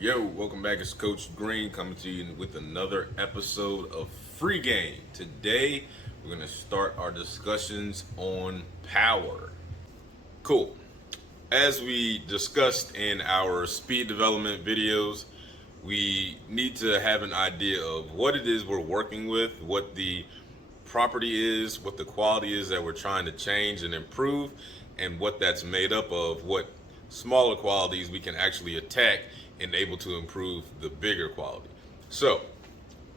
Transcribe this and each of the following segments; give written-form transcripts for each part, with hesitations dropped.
Yo, welcome back. It's Coach Green coming to you with another episode of Free Game. Today, we're going to start our discussions on power. Cool. As we discussed in our speed development videos, we need to have an idea of what it is we're working with, what the property is, what the quality is that we're trying to change and improve, and what that's made up of, what smaller qualities we can actually attack and able to improve the bigger quality. So,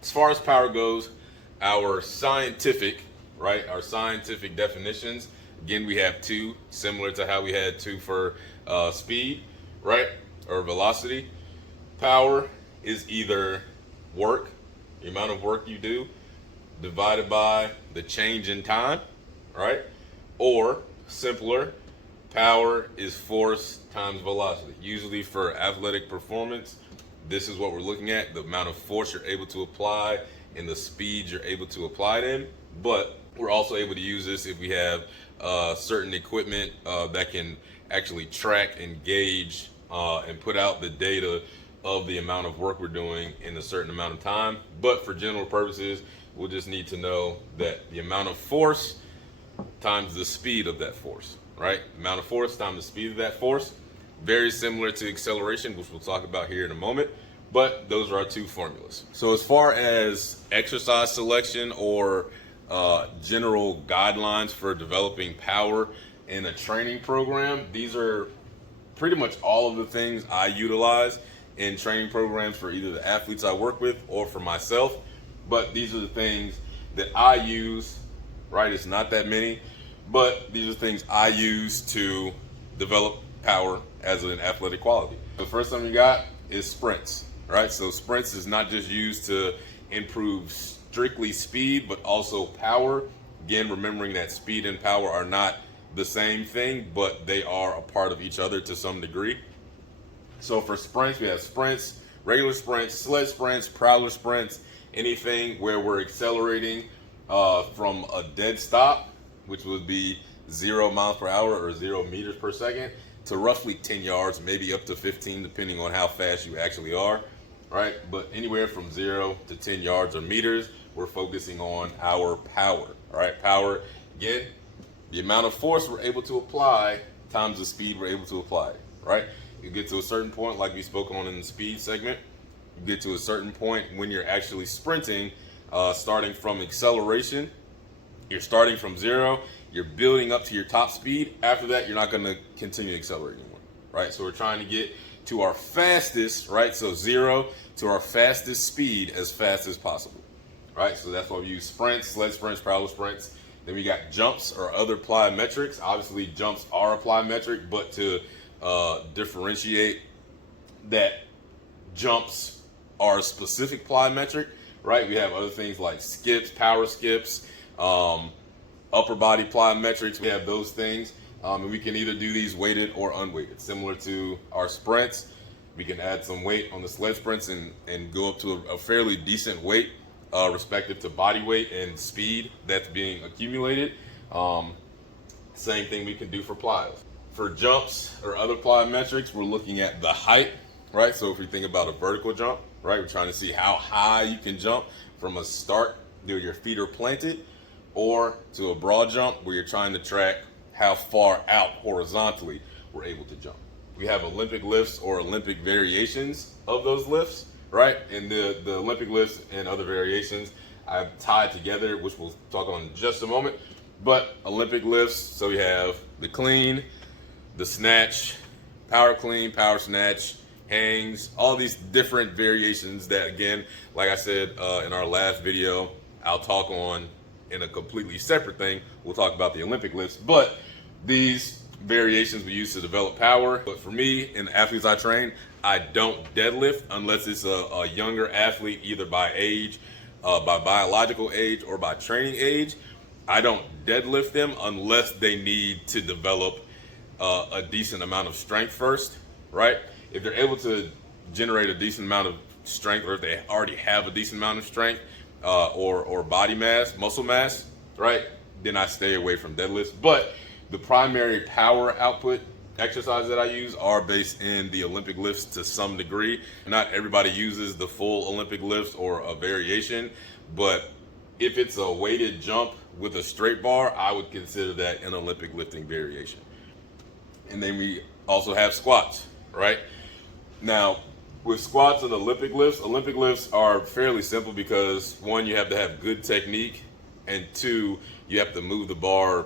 as far as power goes, our scientific definitions, again, we have two, similar to how we had two for speed, right, or velocity. Power is either work, the amount of work you do, divided by the change in time, right? Or simpler, power is force times velocity. Usually for athletic performance, this is what we're looking at, the amount of force you're able to apply and the speed you're able to apply it in. But we're also able to use this if we have certain equipment that can actually track and gauge and put out the data of the amount of work we're doing in a certain amount of time. But for general purposes, we'll just need to know that the amount of force times the speed of that force, right? Amount of force times the speed of that force. Very similar to acceleration, which we'll talk about here in a moment, but those are our two formulas. So as far as exercise selection or general guidelines for developing power in a training program, these are pretty much all of the things I utilize in training programs for either the athletes I work with or for myself. But these are the things that I use, right? It's not that many, but these are things I use to develop power as an athletic quality. The first thing we got is sprints, right? So sprints is not just used to improve strictly speed, but also power. Again, remembering that speed and power are not the same thing, but they are a part of each other to some degree. So for sprints, we have sprints, regular sprints, sled sprints, prowler sprints, anything where we're accelerating from a dead stop, which would be 0 miles per hour or 0 meters per second, to roughly 10 yards, maybe up to 15, depending on how fast you actually are, right? But anywhere from 0 to 10 yards or meters, we're focusing on our power, all right? Power, again, the amount of force we're able to apply times the speed we're able to apply, right? You get to a certain point, like we spoke on in the speed segment, you get to a certain point when you're actually sprinting, starting from acceleration. You're starting from 0, you're building up to your top speed. After that, you're not going to continue to accelerate anymore, right? So we're trying to get to our fastest, right? So 0 to our fastest speed as fast as possible, right? So that's why we use sprints, sled sprints, prowler sprints. Then we got jumps or other plyometrics. Obviously, jumps are a plyometric, but to differentiate that jumps are a specific plyometric, right? We have other things like skips, power skips, upper body plyometrics. We have those things, and we can either do these weighted or unweighted. Similar to our sprints, we can add some weight on the sled sprints and go up to a fairly decent weight respective to body weight and speed that's being accumulated. Same thing we can do for plyos. For jumps or other plyometrics, we're looking at the height, right? So if we think about a vertical jump, right, we're trying to see how high you can jump from a start where your feet are planted, or to a broad jump where you're trying to track how far out horizontally we're able to jump. We have Olympic lifts or Olympic variations of those lifts, right? And the Olympic lifts and other variations I've tied together, which we'll talk on in just a moment. But Olympic lifts, so we have the clean, the snatch, power clean, power snatch, hangs, all these different variations that, again, like I said in our last video, I'll talk on in a completely separate thing. We'll talk about the Olympic lifts, but these variations we use to develop power. But for me and the athletes I train, I don't deadlift unless it's a younger athlete, either by age, by biological age, or by training age. I don't deadlift them unless they need to develop a decent amount of strength first, right? If they're able to generate a decent amount of strength, or if they already have a decent amount of strength or body mass, muscle mass, right, then I stay away from deadlifts. But the primary power output exercises that I use are based in the Olympic lifts to some degree. Not everybody uses the full Olympic lifts or a variation, but if it's a weighted jump with a straight bar, I would consider that an Olympic lifting variation. And then we also have squats, right? Now, with squats and Olympic lifts are fairly simple because one, you have to have good technique, and two, you have to move the bar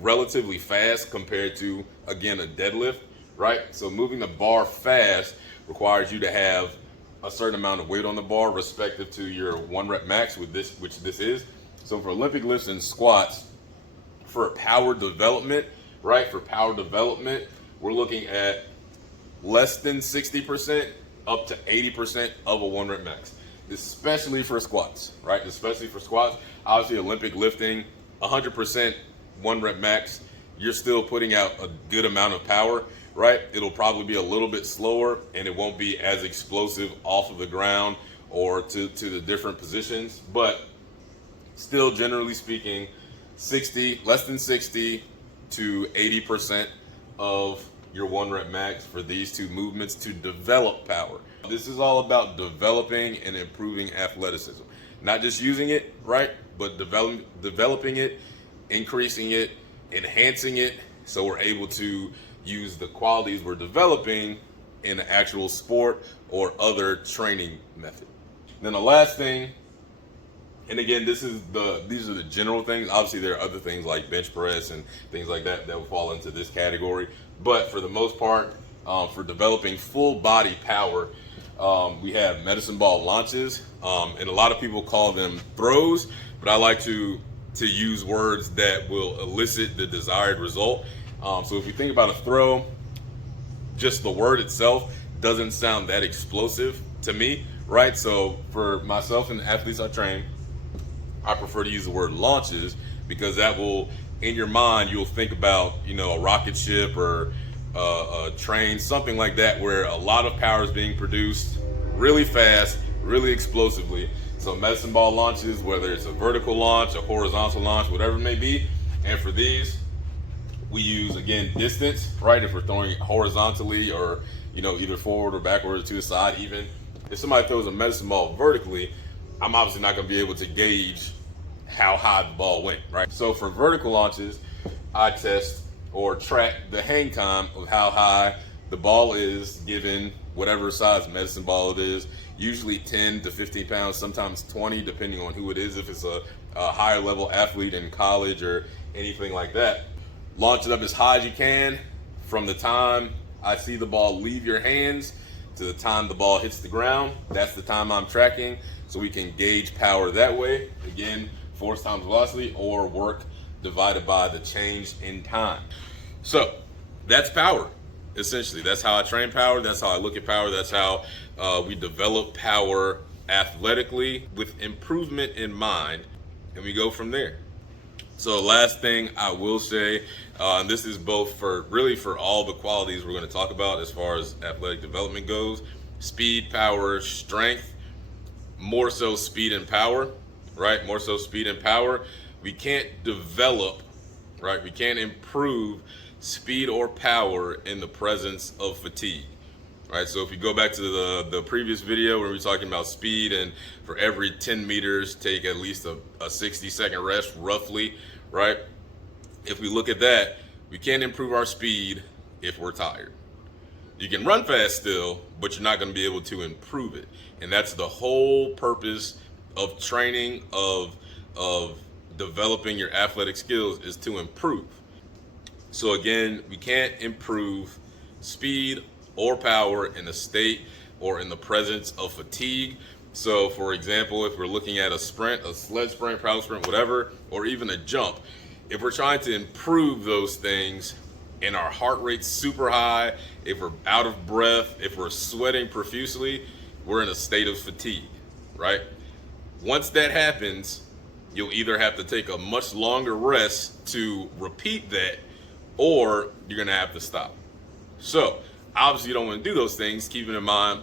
relatively fast compared to, again, a deadlift, right? So moving the bar fast requires you to have a certain amount of weight on the bar respective to your 1 rep max with this, which this is. So for Olympic lifts and squats, for power development, right? For power development, we're looking at less than 60% up to 80% of a 1 rep max, especially for squats, right? Especially for squats. Obviously, Olympic lifting, 100% 1 rep max, you're still putting out a good amount of power, right? It'll probably be a little bit slower and it won't be as explosive off of the ground or to the different positions, but still, generally speaking, less than 60 to 80% of your 1 rep max for these two movements to develop power. This is all about developing and improving athleticism. Not just using it, right? But developing it, increasing it, enhancing it, so we're able to use the qualities we're developing in an actual sport or other training method. Then the last thing, and again, these are the general things. Obviously, there are other things like bench press and things like that that will fall into this category. But for the most part, for developing full body power, we have medicine ball launches, and a lot of people call them throws, but I like to use words that will elicit the desired result. So if you think about a throw, just the word itself doesn't sound that explosive to me, right? So for myself and the athletes I train, I prefer to use the word launches because that will, in your mind, you'll think about, a rocket ship or a train, something like that, where a lot of power is being produced really fast, really explosively. So medicine ball launches, whether it's a vertical launch, a horizontal launch, whatever it may be. And for these, we use, again, distance, right? If we're throwing horizontally or, either forward or backward or to the side, even if somebody throws a medicine ball vertically, I'm obviously not going to be able to gauge how high the ball went, right? So for vertical launches, I test or track the hang time of how high the ball is given whatever size medicine ball it is, usually 10 to 15 pounds, sometimes 20, depending on who it is, if it's a higher level athlete in college or anything like that. Launch it up as high as you can from the time I see the ball leave your hands to the time the ball hits the ground. That's the time I'm tracking, so we can gauge power that way. Again, force times velocity, or work divided by the change in time. So that's power, essentially. That's how I train power. That's how I look at power. That's how we develop power athletically with improvement in mind, and we go from there. So last thing I will say, and this is both for all the qualities we're going to talk about as far as athletic development goes: speed, power, strength, more so speed and power, right? More so speed and power. We can't develop, right? We can't improve speed or power in the presence of fatigue, right? So if you go back to the previous video where we were talking about speed, and for every 10 meters, take at least a 60-second rest, roughly, right? If we look at that, we can't improve our speed if we're tired. You can run fast still, but you're not going to be able to improve it. And that's the whole purpose of training, of developing your athletic skills, is to improve. So again, we can't improve speed or power in a state or in the presence of fatigue. So for example, if we're looking at a sprint, a sled sprint, power sprint, whatever, or even a jump, if we're trying to improve those things and our heart rate's super high, if we're out of breath, if we're sweating profusely, we're in a state of fatigue, right? Once that happens, you'll either have to take a much longer rest to repeat that, or you're gonna have to stop. So obviously you don't want to do those things, keeping in mind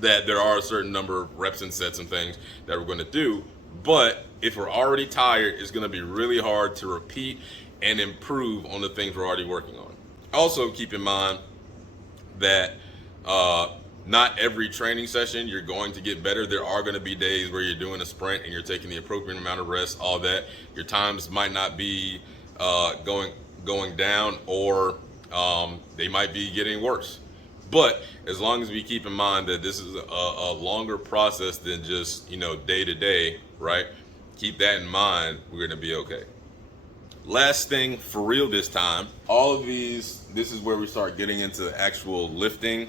that there are a certain number of reps and sets and things that we're going to do. But if we're already tired, it's going to be really hard to repeat and improve on the things we're already working on. Also, keep in mind that not every training session you're going to get better. There are going to be days where you're doing a sprint and you're taking the appropriate amount of rest, all that. Your times might not be going down, or they might be getting worse. But as long as we keep in mind that this is a longer process than just day to day, right? Keep that in mind. We're going to be okay. Last thing for real this time, all of these, this is where we start getting into the actual lifting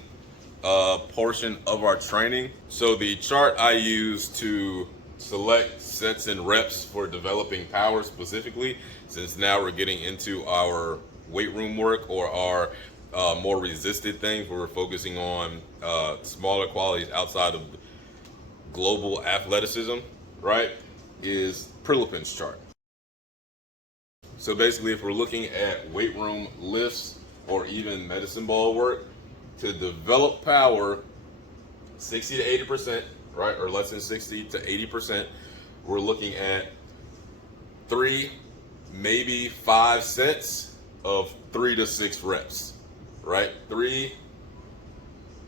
portion of our training. So the chart I use to select sets and reps for developing power specifically, since now we're getting into our weight room work or our more resisted things where we're focusing on smaller qualities outside of global athleticism, right, is Prilipin's chart. So basically, if we're looking at weight room lifts or even medicine ball work, to develop power 60 to 80%, right, or less than 60 to 80%, we're looking at 3, maybe 5 sets of 3 to 6 reps, right? 3,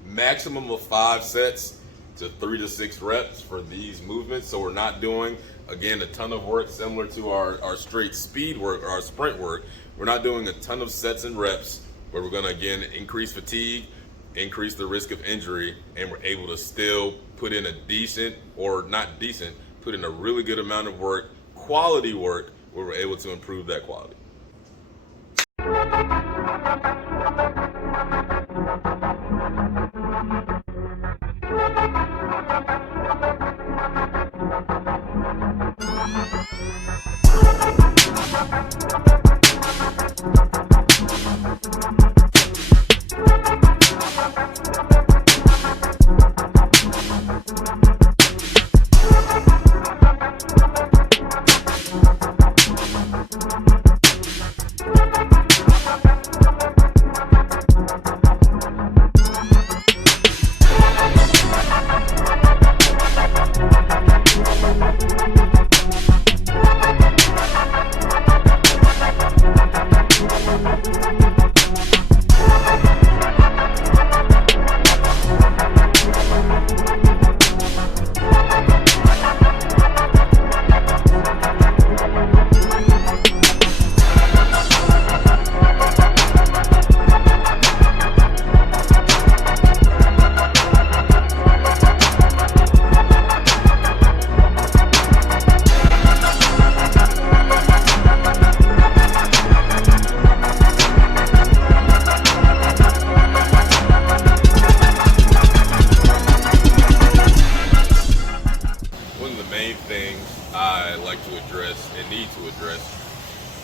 maximum of 5 sets to 3 to 6 reps for these movements. So we're not doing, again, a ton of work similar to our straight speed work or our sprint work. We're not doing a ton of sets and reps where we're going to, again, increase fatigue, increase the risk of injury, and we're able to still put in a decent, or not decent, put in a really good amount of work, quality work, where we're able to improve that quality.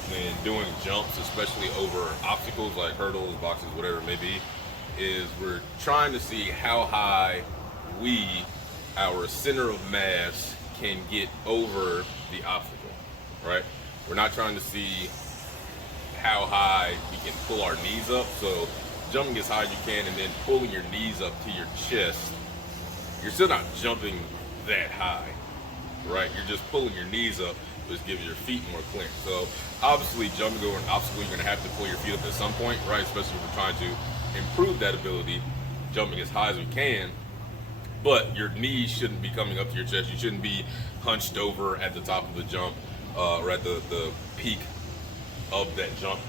When doing jumps, especially over obstacles like hurdles, boxes, whatever it may be, is we're trying to see how high our center of mass, can get over the obstacle, right? We're not trying to see how high we can pull our knees up. So jumping as high as you can and then pulling your knees up to your chest, you're still not jumping that high, right? You're just pulling your knees up, which gives your feet more clearance. So obviously jumping over an obstacle, you're gonna have to pull your feet up at some point, right? Especially if we're trying to improve that ability, jumping as high as we can. But your knees shouldn't be coming up to your chest. You shouldn't be hunched over at the top of the jump or at the peak of that jump.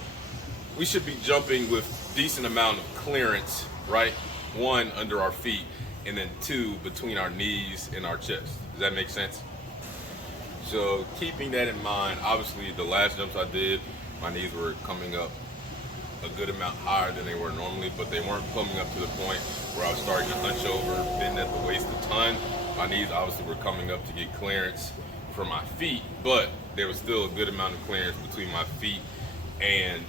We should be jumping with decent amount of clearance, right? 1, under our feet, and then 2, between our knees and our chest. Does that make sense? So keeping that in mind, obviously the last jumps I did, my knees were coming up a good amount higher than they were normally, but they weren't coming up to the point where I was starting to hunch over, bend at the waist a ton. My knees obviously were coming up to get clearance from my feet, but there was still a good amount of clearance between my feet and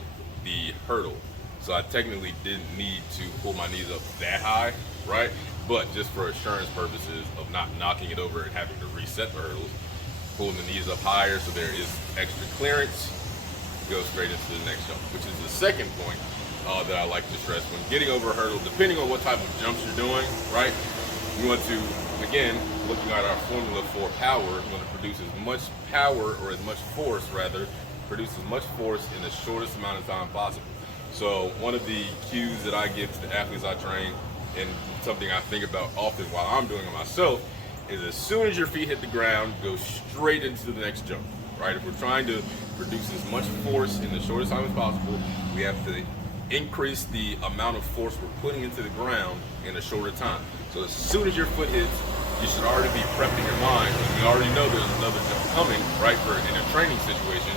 the hurdle. So I technically didn't need to pull my knees up that high, right? But just for assurance purposes of not knocking it over and having to reset the hurdles, pulling the knees up higher so there is extra clearance, go straight into the next jump, which is the second point that I like to stress. When getting over a hurdle, depending on what type of jumps you're doing, right, we want to, again, looking at our formula for power, we want to produce as much power, or as much force rather, produce as much force in the shortest amount of time possible. So one of the cues that I give to the athletes I train, and something I think about often while I'm doing it myself, is as soon as your feet hit the ground, go straight into the next jump, right? If we're trying to produce as much force in the shortest time as possible, we have to increase the amount of force we're putting into the ground in a shorter time. So as soon as your foot hits, you should already be prepping your mind, because you already know there's another jump coming, right? For in a training situation,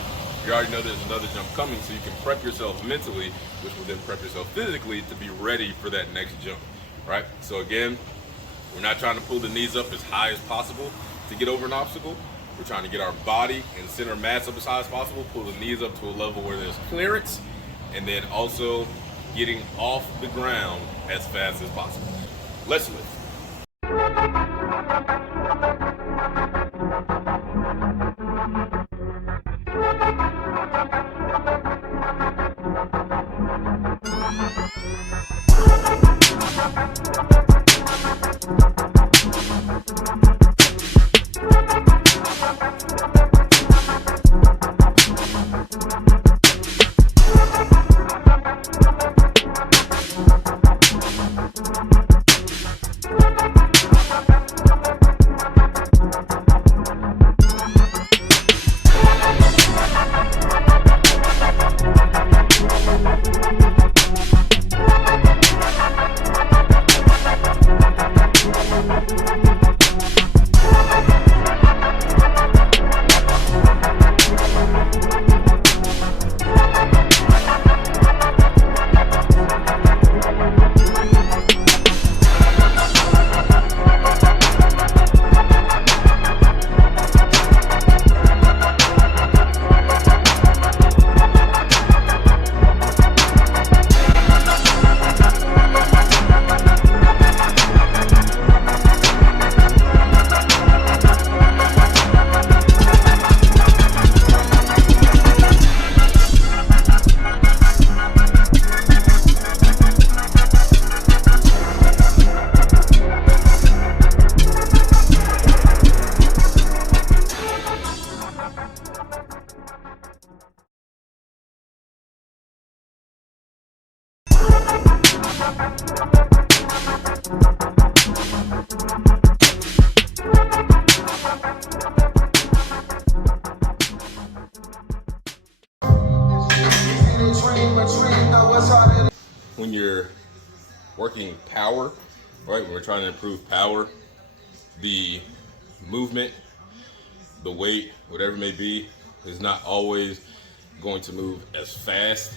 you already know there's another jump coming, so you can prep yourself mentally, which will then prep yourself physically to be ready for that next jump, right? So again, we're not trying to pull the knees up as high as possible to get over an obstacle. We're trying to get our body and center mass up as high as possible, pull the knees up to a level where there's clearance, and then also getting off the ground as fast as possible. Let's lift. When you're working power, right, when we're trying to improve power, the movement, the weight, whatever it may be, is not always going to move as fast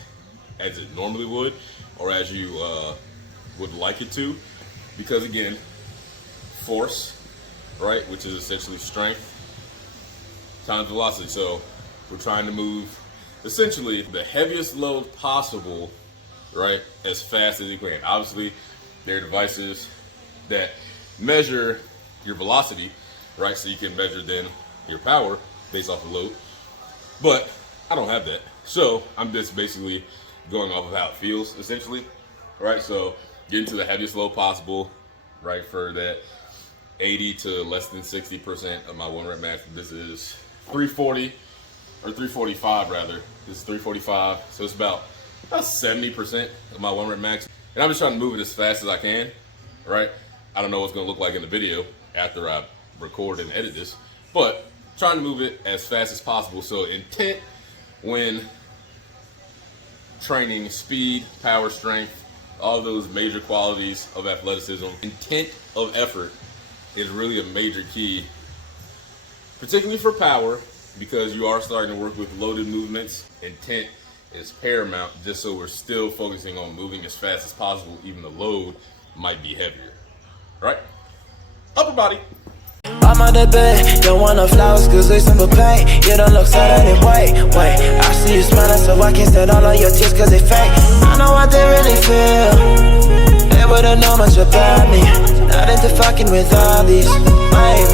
as it normally would, or as you would like it to, because again, force, right, which is essentially strength times velocity. So we're trying to move essentially the heaviest load possible, right, as fast as you can. Obviously, there are devices that measure your velocity, right, so you can measure then your power based off the load. But I don't have that, so I'm just basically going off of how it feels, essentially, right? So getting to the heaviest load possible, right, for that 80 to less than 60% of my 1 rep max. This is 340 or 345 rather. This is 345, so it's about 70% of my 1 rep max. And I'm just trying to move it as fast as I can, right? I don't know what's gonna look like in the video after I record and edit this, but trying to move it as fast as possible. So intent when training speed, power, strength, all those major qualities of athleticism, intent of effort is really a major key, particularly for power, because you are starting to work with loaded movements. Intent is paramount, just so we're still focusing on moving as fast as possible, even the load might be heavier, right? Upper body. I'm on the bed, don't want no flowers cause they simple pain. You don't look sad anyway, wait, I see you smiling so I can't stand all of your tears cause they fake. I know what they really feel, they wouldn't know much about me. Not into fucking with all these, wait,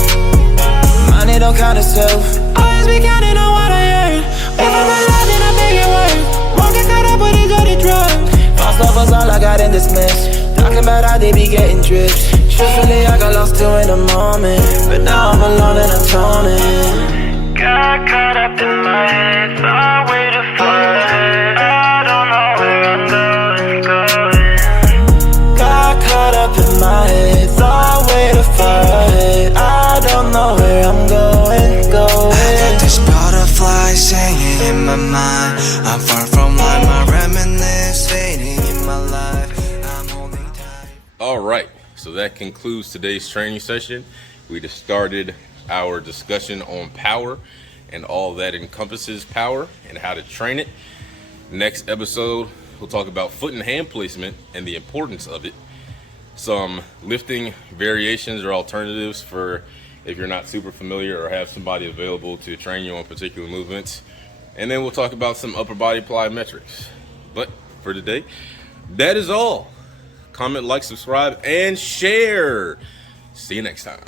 money don't count itself. Always be counting on what I earn. If I'm alive then I make it work. Won't get caught up with these dirty drugs. False love was all I got in this mess. Talking about how they be getting drips. Truthfully, I got lost too in the moment, but now I'm alone and atoning. Got caught up in my head, far way to far ahead. I don't know where I'm going. mind. I'm far from lying, my reminisce fading in my life. I'm only tired. All right, so that concludes today's training session. We just started our discussion on power and all that encompasses power and how to train it. Next episode, we'll talk about foot and hand placement and the importance of it. Some lifting variations or alternatives for if you're not super familiar or have somebody available to train you on particular movements. And then we'll talk about some upper body plyometrics. But for today, that is all. Comment, like, subscribe, and share. See you next time.